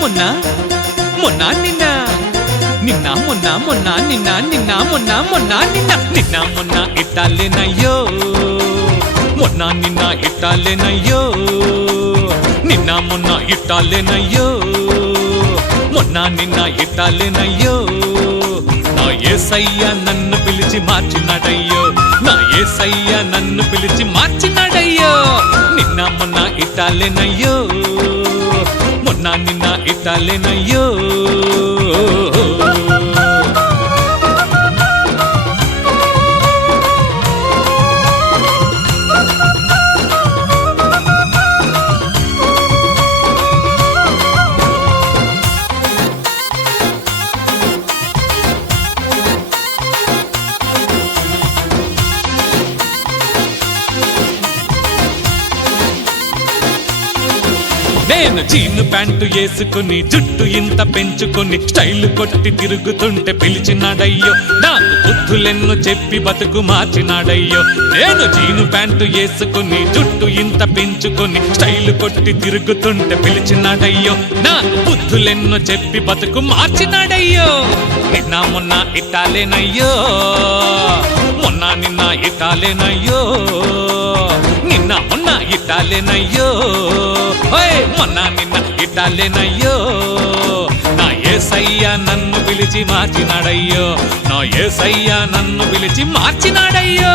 మొన్న మొన్న నిన్న నిన్న మొన్న మొన్న నిన్న నిన్న మొన్న మొన్న నిన్న నిన్న మొన్న ఇట్టాలేనయ్యో మొన్న నిన్న ఇట్టాలేనయ్యో నిన్న మొన్న ఇట్టాలేనయ్యో మొన్న నిన్న ఇట్టాలేనయ్యో నా యేసయ్య నన్ను పిలిచి మార్చినాడయ్యో నా యేసయ్య నన్ను పిలిచి మార్చినాడయ్యో నిన్న మొన్న ఇట్టాలేనయ్యో మొన్న నిన్న ఇట్టాలేనయ్యో నేను జీను ప్యాంటు వేసుకుని జుట్టు ఇంత పెంచుకుని స్టైల్ కొట్టి తిరుగుతుంటే పిలిచినాడయ్యో నాకు బుద్ధులెన్నో చెప్పి బతుకు మార్చినాడయ్యో నేను జీను ప్యాంటు వేసుకుని జుట్టు ఇంత పెంచుకుని స్టైల్ కొట్టి తిరుగుతుంటే పిలిచినాడయ్యో నాకు బుద్ధులెన్నో చెప్పి బతుకు మార్చినాడయ్యో నిన్న మొన్న ఇట్టాలేనయ్యో మొన్న నిన్న ఇట్టాలేనయ్యో నిన్న మొన్న ఇట్టాలేనయ్యో మొన్న నిన్న ఇట్టాలేనయ్యో నా యేసయ్య నన్ను పిలిచి మార్చినాడయ్యో నా యేసయ్య నన్ను పిలిచి మార్చినాడయ్యో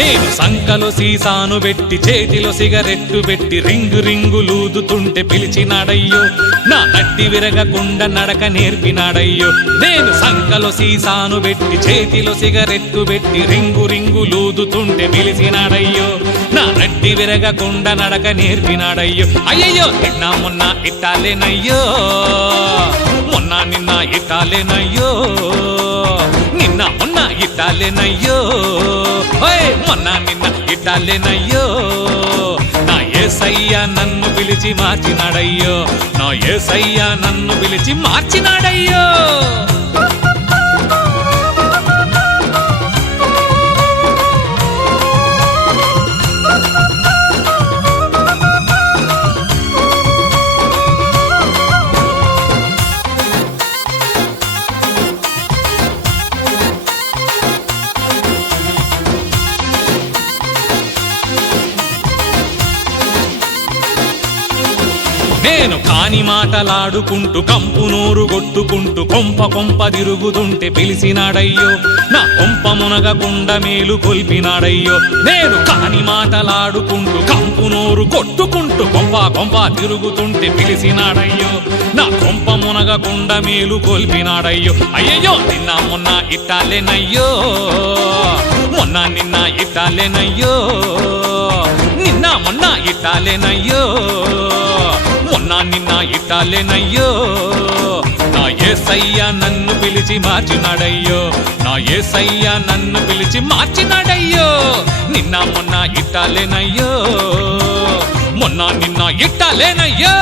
నేను సంకలో సీసాను పెట్టి చేతిలో సిగరెట్టు పెట్టి రింగు రింగు లూదుతుంటే పిలిచినాడయ్యో నా నడ్డి విరగకుండా నడక నేర్పినాడయ్యో నేను సంకలో సీసాను పెట్టి చేతిలో సిగరెట్టు పెట్టి రింగు రింగు లూదుతుంటే పిలిచినాడయ్యో నా నడ్డి విరగకుండా నడక నేర్పినాడయ్యో అయ్యయ్యో నిన్న మొన్న ఇట్టాలేనయ్యో మొన్న నిన్న ఇట్టాలేనయ్యో నిన్న మొన్న ఇట్టాలేనయ్యో మొన్న నిన్న ఇట్టాలేనయ్యో నా యేసయ్య నన్ను పిలిచి మార్చినాడయ్యో నా యేసయ్య నన్ను పిలిచి మార్చినాడయ్యో నేను కాని మాటలాడుకుంటూ కంపు నోరు కొట్టుకుంటూ కొంప కొంప తిరుగుతుంటే పిలిచినాడయ్యో నా కొంప మునగకుండా మేలు కొల్పినాడయ్యో నేను కాని మాటలాడుకుంటూ కంపు నోరు కొట్టుకుంటూ కొంప కొంప తిరుగుతుంటే పిలిచినాడయ్యో నా కొంప మునగకుండా మేలు కొల్పినాడయ్యో అయ్యయ్యో నిన్న మొన్న ఇట్టాలేనయ్యో మొన్న నిన్న ఇట్టాలేనయ్యో నిన్న మొన్న ఇట్టాలేనయ్యో మొన్న నిన్న ఇట్టాలేనయ్యో నా యేసయ్య నన్ను పిలిచి మార్చినాడయ్యో నా యేసయ్య నన్ను పిలిచి మార్చినాడయ్యో నిన్న మొన్న ఇట్టాలేనయ్యో మొన్న నిన్న ఇట్టాలేనయ్యో